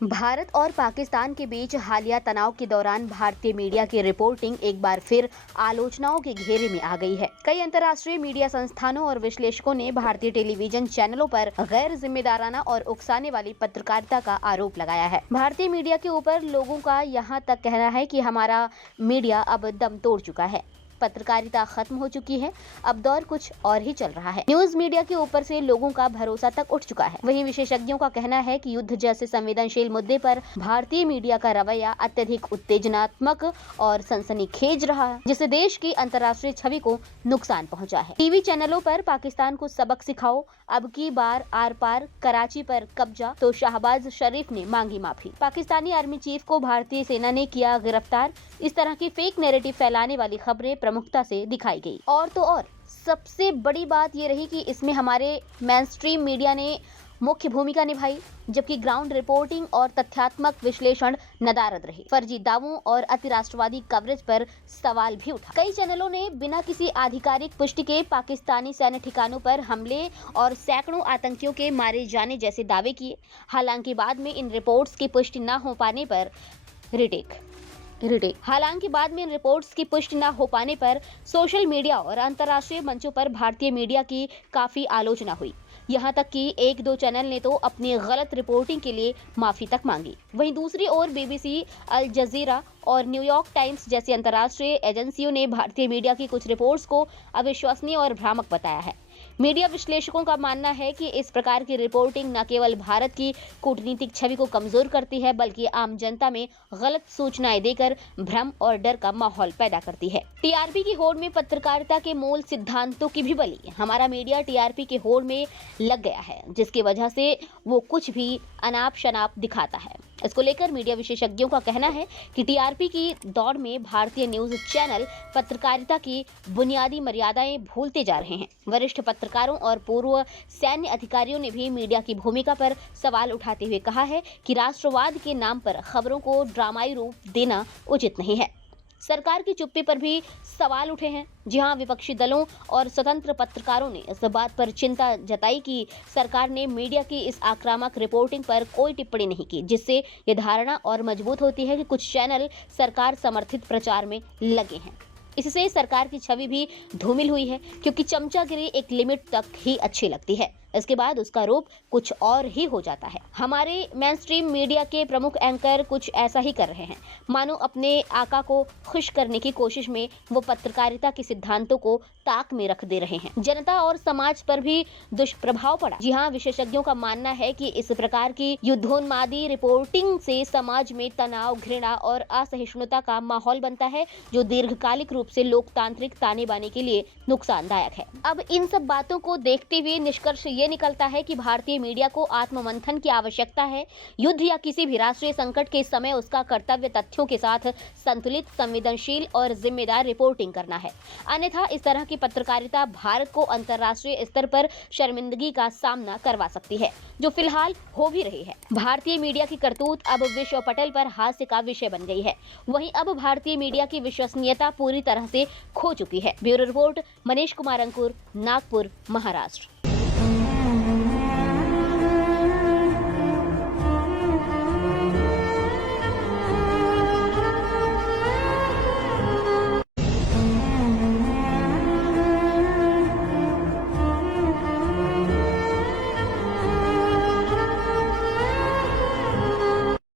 भारत और पाकिस्तान के बीच हालिया तनाव के दौरान भारतीय मीडिया की रिपोर्टिंग एक बार फिर आलोचनाओं के घेरे में आ गई है। कई अंतर्राष्ट्रीय मीडिया संस्थानों और विश्लेषकों ने भारतीय टेलीविजन चैनलों पर गैर जिम्मेदाराना और उकसाने वाली पत्रकारिता का आरोप लगाया है। भारतीय मीडिया के ऊपर लोगों का यहाँ तक कहना है कि हमारा मीडिया अब दम तोड़ चुका है, पत्रकारिता खत्म हो चुकी है, अब दौर कुछ और ही चल रहा है। न्यूज मीडिया के ऊपर से लोगों का भरोसा तक उठ चुका है। वहीं विशेषज्ञों का कहना है कि युद्ध जैसे संवेदनशील मुद्दे पर भारतीय मीडिया का रवैया अत्यधिक उत्तेजनात्मक और सनसनीखेज रहा है, जिससे देश की अंतर्राष्ट्रीय छवि को नुकसान पहुंचा है। टीवी चैनलों पर पाकिस्तान को सबक सिखाओ, अब की बार आर पार, कराची पर कब्जा, तो शाहबाज शरीफ ने मांगी माफी। पाकिस्तानी आर्मी चीफ को भारतीय सेना ने किया गिरफ्तार। इस तरह की फेक नैरेटिव फैलाने वाली खबरें प्रमुखता से दिखाई गई। और तो और सबसे बड़ी बात ये रही कि इसमें हमारे मेनस्ट्रीम मीडिया ने मुख्य भूमिका निभाई, जबकि ग्राउंड रिपोर्टिंग और तथ्यात्मक विश्लेषण नदारद रहे। फर्जी दावों और अति राष्ट्रवादी कवरेज पर सवाल भी उठा। कई चैनलों ने बिना किसी आधिकारिक पुष्टि के पाकिस्तानी सैन्य ठिकानों पर हमले और सैकड़ों आतंकियों के मारे जाने जैसे दावे किए। हालांकि बाद में इन रिपोर्ट्स की पुष्टि न हो पाने पर इन रिपोर्ट्स की पुष्टि न हो पाने पर सोशल मीडिया और अंतर्राष्ट्रीय मंचों पर भारतीय मीडिया की काफी आलोचना हुई। यहाँ तक कि एक दो चैनल ने तो अपनी गलत रिपोर्टिंग के लिए माफी तक मांगी। वहीं दूसरी ओर बीबीसी, अल जजीरा और न्यूयॉर्क टाइम्स जैसी अंतर्राष्ट्रीय एजेंसियों ने भारतीय मीडिया की कुछ रिपोर्ट्स को अविश्वसनीय और भ्रामक बताया है। मीडिया विश्लेषकों का मानना है कि इस प्रकार की रिपोर्टिंग न केवल भारत की कूटनीतिक छवि को कमजोर करती है, बल्कि आम जनता में गलत सूचनाएं देकर भ्रम और डर का माहौल पैदा करती है। टीआरपी की होड़ में पत्रकारिता के मूल सिद्धांतों की भी बलि। हमारा मीडिया टीआरपी के होड़ में लग गया है, जिसकी वजह से वो कुछ भी अनाप शनाप दिखाता है। इसको लेकर मीडिया विशेषज्ञों का कहना है कि टीआरपी की दौड़ में भारतीय न्यूज चैनल पत्रकारिता की बुनियादी मर्यादाएं भूलते जा रहे हैं। वरिष्ठ पत्रकारों और पूर्व सैन्य अधिकारियों ने भी मीडिया की भूमिका पर सवाल उठाते हुए कहा है कि राष्ट्रवाद के नाम पर खबरों को ड्रामाई रूप देना उचित नहीं है। सरकार की चुप्पी पर भी सवाल उठे हैं। जी हां, विपक्षी दलों और स्वतंत्र पत्रकारों ने इस बात पर चिंता जताई कि सरकार ने मीडिया की इस आक्रामक रिपोर्टिंग पर कोई टिप्पणी नहीं की, जिससे ये धारणा और मजबूत होती है कि कुछ चैनल सरकार समर्थित प्रचार में लगे हैं। इससे सरकार की छवि भी धूमिल हुई है, क्योंकि चमचागिरी एक लिमिट तक ही अच्छी लगती है, इसके बाद उसका रूप कुछ और ही हो जाता है। हमारे मेनस्ट्रीम मीडिया के प्रमुख एंकर कुछ ऐसा ही कर रहे हैं, मानो अपने आका को खुश करने की कोशिश में वो पत्रकारिता के सिद्धांतों को ताक में रख दे रहे हैं। जनता और समाज पर भी दुष्प्रभाव पड़ा। जी हाँ, विशेषज्ञों का मानना है कि इस प्रकार की युद्धोन्मादी रिपोर्टिंग से समाज में तनाव, घृणा और असहिष्णुता का माहौल बनता है, जो दीर्घकालिक रूप से लोकतांत्रिक ताने बाने के लिए नुकसानदायक है। अब इन सब बातों को देखते हुए निष्कर्ष ये निकलता है कि भारतीय मीडिया को आत्ममंथन की आवश्यकता है। युद्ध या किसी भी राष्ट्रीय संकट के समय उसका कर्तव्य तथ्यों के साथ संतुलित, संवेदनशील और जिम्मेदार रिपोर्टिंग करना है। अन्यथा इस तरह की पत्रकारिता भारत को अंतर्राष्ट्रीय स्तर पर शर्मिंदगी का सामना करवा सकती है, जो फिलहाल हो भी रही है। भारतीय मीडिया की करतूत अब विश्व पटल पर हास्य का विषय बन गई है। वहीं अब भारतीय मीडिया की विश्वसनीयता पूरी तरह से खो चुकी है। ब्यूरो रिपोर्ट, मनीष कुमार अंकुर, नागपुर, महाराष्ट्र।